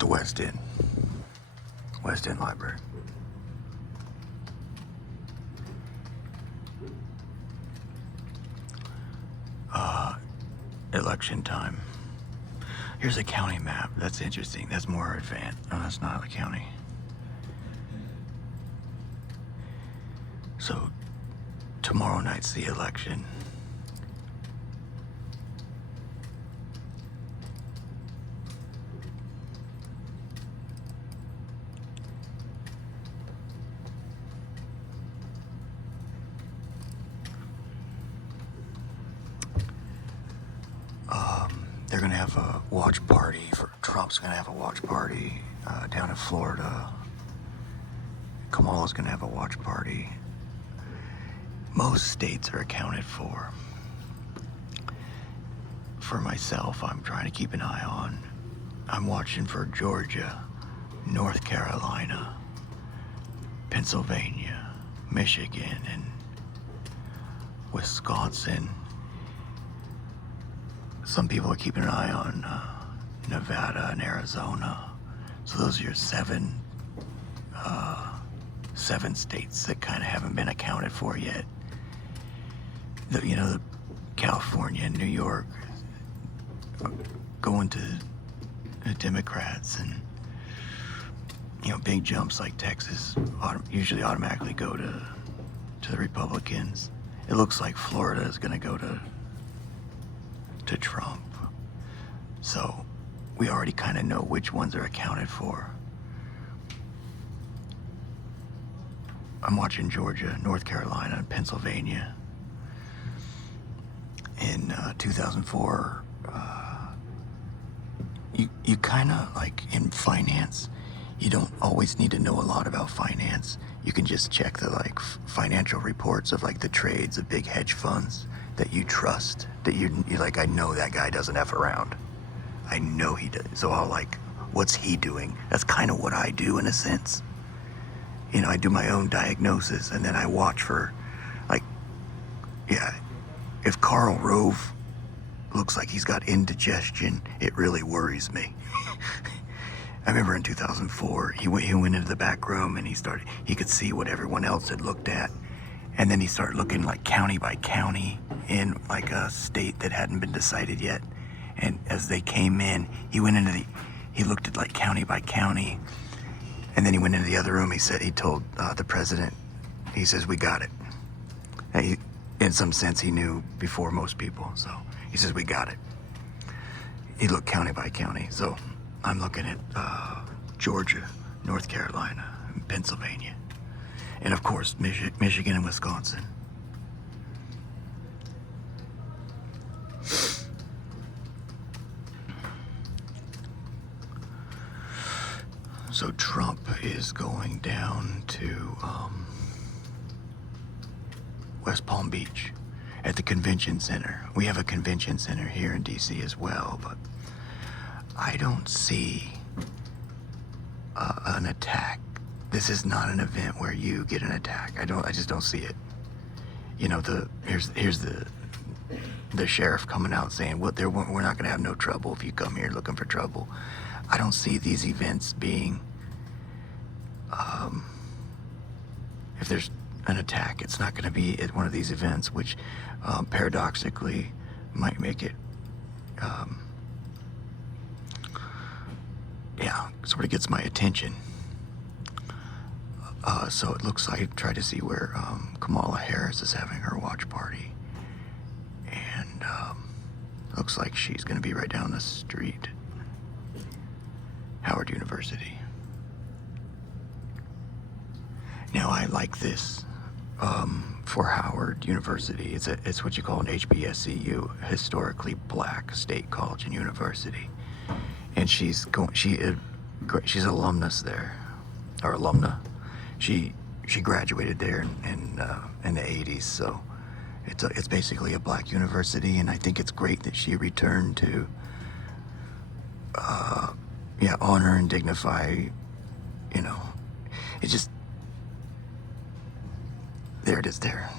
the West End Library. Election time. Here's a county map. That's interesting. That's more advanced. No, that's not a county. So tomorrow night's the election. They're gonna have a watch party Trump's gonna have a watch party down in Florida. Kamala's gonna have a watch party. Most states are accounted for. For myself, I'm trying to keep an eye on. I'm watching for Georgia, North Carolina, Pennsylvania, Michigan, and Wisconsin. Some people are keeping an eye on Nevada and Arizona. So those are your seven states that kind of haven't been accounted for yet. The California and New York going to the Democrats, and big jumps like Texas usually automatically go to the Republicans. It looks like Florida is going to go to Trump. So we already kind of know which ones are accounted for. I'm watching Georgia, North Carolina, and Pennsylvania. In 2004, you kind of, like in finance, you don't always need to know a lot about finance. You can just check the financial reports of the trades of big hedge funds that you trust, that you're like, I know that guy doesn't F around. I know he does. So I'll what's he doing? That's kind of what I do in a sense. I do my own diagnosis, and then I watch for, if Karl Rove looks like he's got indigestion, it really worries me. I remember in 2004, he went into the back room and he could see what everyone else had looked at. And then he started looking county by county in a state that hadn't been decided yet. And as they came in, he looked at county by county. And then he went into the other room. He told the president, he says, we got it. And in some sense, he knew before most people. So he says, we got it. He looked county by county. So I'm looking at Georgia, North Carolina, and Pennsylvania. And of course, Michigan and Wisconsin. So Trump is going down to West Palm Beach at the convention center. We have a convention center here in DC as well, but I don't see an attack. This is not an event where you get an attack. I just don't see it. Here's the sheriff coming out saying, we're not going to have no trouble if you come here looking for trouble. I don't see these events being, if there's an attack, it's not going to be at one of these events, which paradoxically might make it, sort of gets my attention. So it looks like I tried to see where Kamala Harris is having her watch party. And looks like she's going to be right down the street. Howard University. Now I like this for Howard University. It's what you call an HBSCU, historically black state college and university. And she's alumnus there, or alumna. She graduated there in the 80s, so it's basically a black university, and I think it's great that she returned to honor and dignify. It just, there it is there.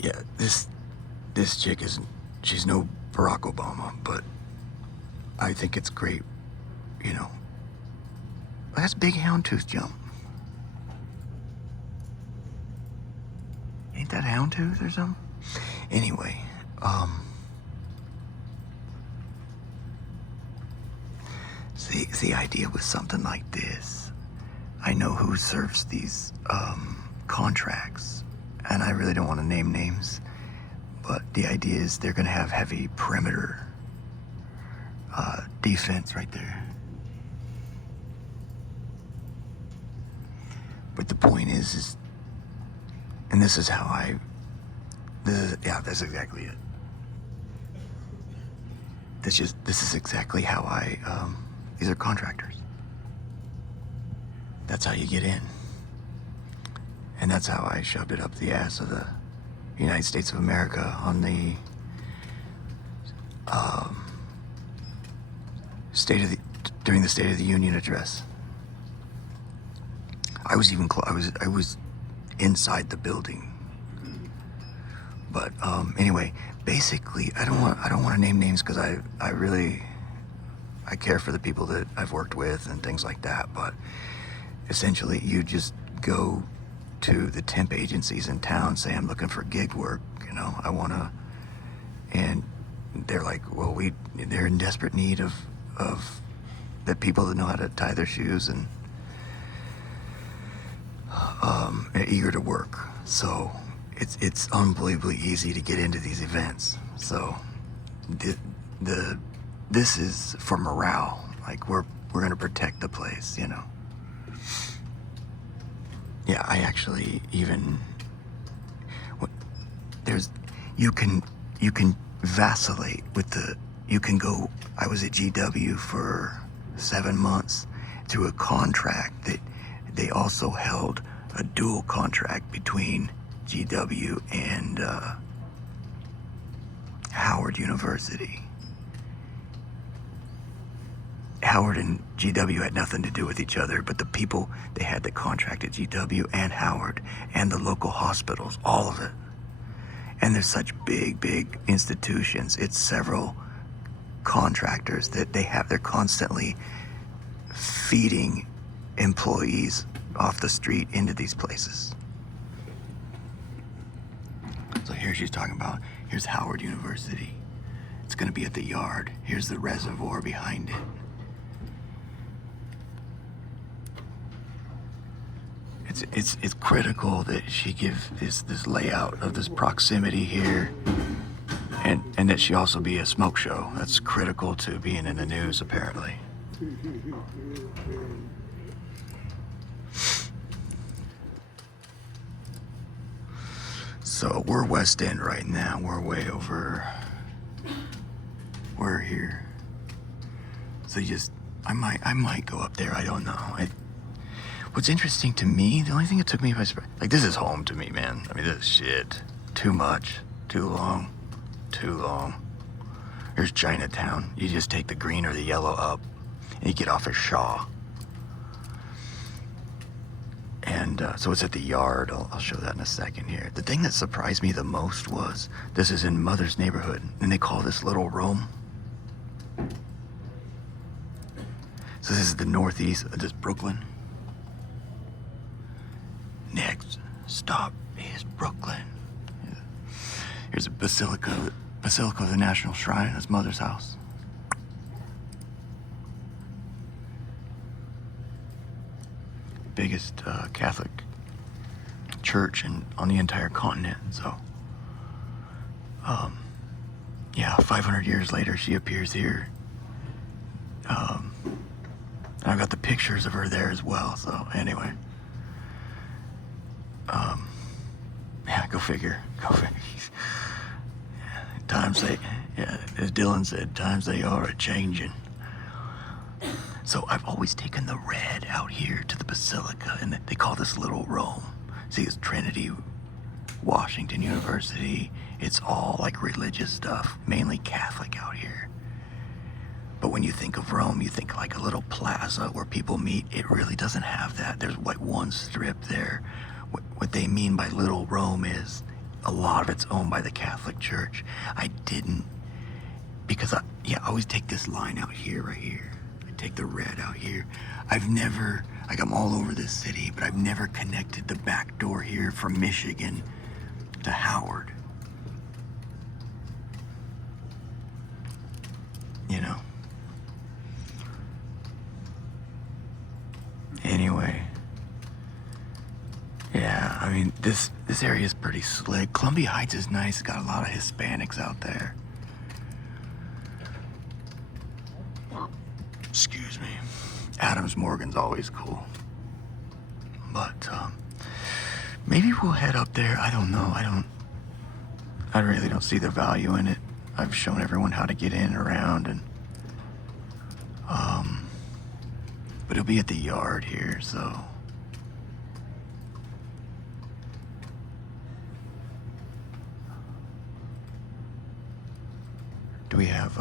Yeah, this this chick isn't, she's no Barack Obama, but I think it's great, you know. That's a big houndtooth jump. Ain't that houndtooth or something? Anyway, see, the idea was something like this. I know who serves these contracts, and I really don't want to name names, but the idea is they're going to have heavy perimeter defense right there. But the point is, and this is how that's exactly it. This is exactly how these are contractors. That's how you get in. And that's how I shoved it up the ass of the United States of America on the during the State of the Union address. I was even I was inside the building. But anyway, basically, I don't want to name names because I really care for the people that I've worked with and things like that. But essentially, you just go to the temp agencies in town, say I'm looking for gig work. You know, I want to, and they're like, well, they're in desperate need of the people that know how to tie their shoes and eager to work. So it's unbelievably easy to get into these events. So this is for morale. Like we're gonna protect the place, you know. Yeah, I actually even you can vacillate with you can go. I was at GW for 7 months through a contract that they also held a dual contract between GW and Howard University. Howard and GW had nothing to do with each other, but the people, they had the contract at GW and Howard and the local hospitals, all of it. And they're such big institutions. It's several contractors that they're constantly feeding employees off the street into these places. So here she's talking about, here's Howard University. It's gonna be at the Yard. Here's the reservoir behind it. It's critical that she give this layout of this proximity here, and that she also be a smoke show. That's critical to being in the news, apparently. So we're West End right now. We're way over. We're here. So I might go up there. I don't know. What's interesting to me, the only thing that took me by surprise, like this is home to me, man. I mean, this is shit. Too much. Too long. Here's Chinatown. You just take the green or the yellow up, and you get off at Shaw. And so it's at the Yard. I'll show that in a second here. The thing that surprised me the most was, this is in Mother's neighborhood, and they call this Little Rome. So this is the northeast, this is Brooklyn. Next stop is Brooklyn. Here's a Basilica of the National Shrine. That's Mother's house. Biggest Catholic church on the entire continent. So, yeah, 500 years later, she appears here. And I've got the pictures of her there as well. So anyway. Yeah, go figure. As Dylan said, times they are a-changing. So I've always taken the red out here to the Basilica, and they call this Little Rome. See, it's Trinity, Washington University. It's all like religious stuff, mainly Catholic out here. But when you think of Rome, you think like a little plaza where people meet. It really doesn't have that. There's like one strip there. What they mean by Little Rome is a lot of it's owned by the Catholic Church. I didn't, because I always take this line out here, right here. I take the red out here. I've never, like, I'm all over this city, but I've never connected the back door here from Michigan to Howard. You know? Anyway. Yeah, I mean, this area is pretty slick. Columbia Heights is nice. It's got a lot of Hispanics out there. Excuse me. Adams Morgan's always cool. But, maybe we'll head up there. I don't know. I really don't see the value in it. I've shown everyone how to get in and around, and, but it'll be at the yard here, so. Do we have,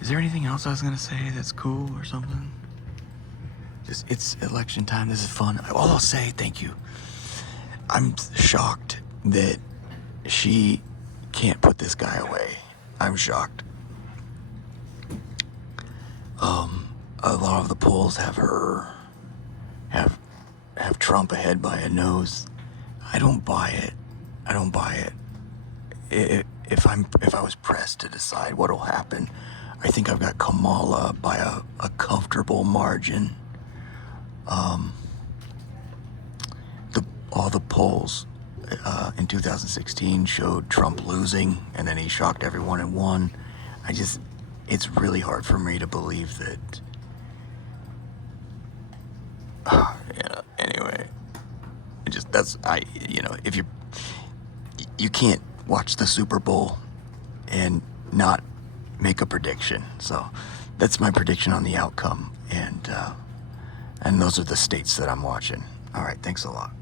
is there anything else I was gonna say that's cool or something? Just, it's election time, this is fun. All I'll say, thank you. I'm shocked that she can't put this guy away. I'm shocked. A lot of the polls have Trump ahead by a nose. I don't buy it. I don't buy it. If I was pressed to decide what'll happen, I think I've got Kamala by a comfortable margin. All the polls in 2016 showed Trump losing, and then he shocked everyone and won. It's really hard for me to believe that. Yeah, anyway, if you can't watch the Super Bowl and not make a prediction. So that's my prediction on the outcome, and those are the states that I'm watching. All right, thanks a lot.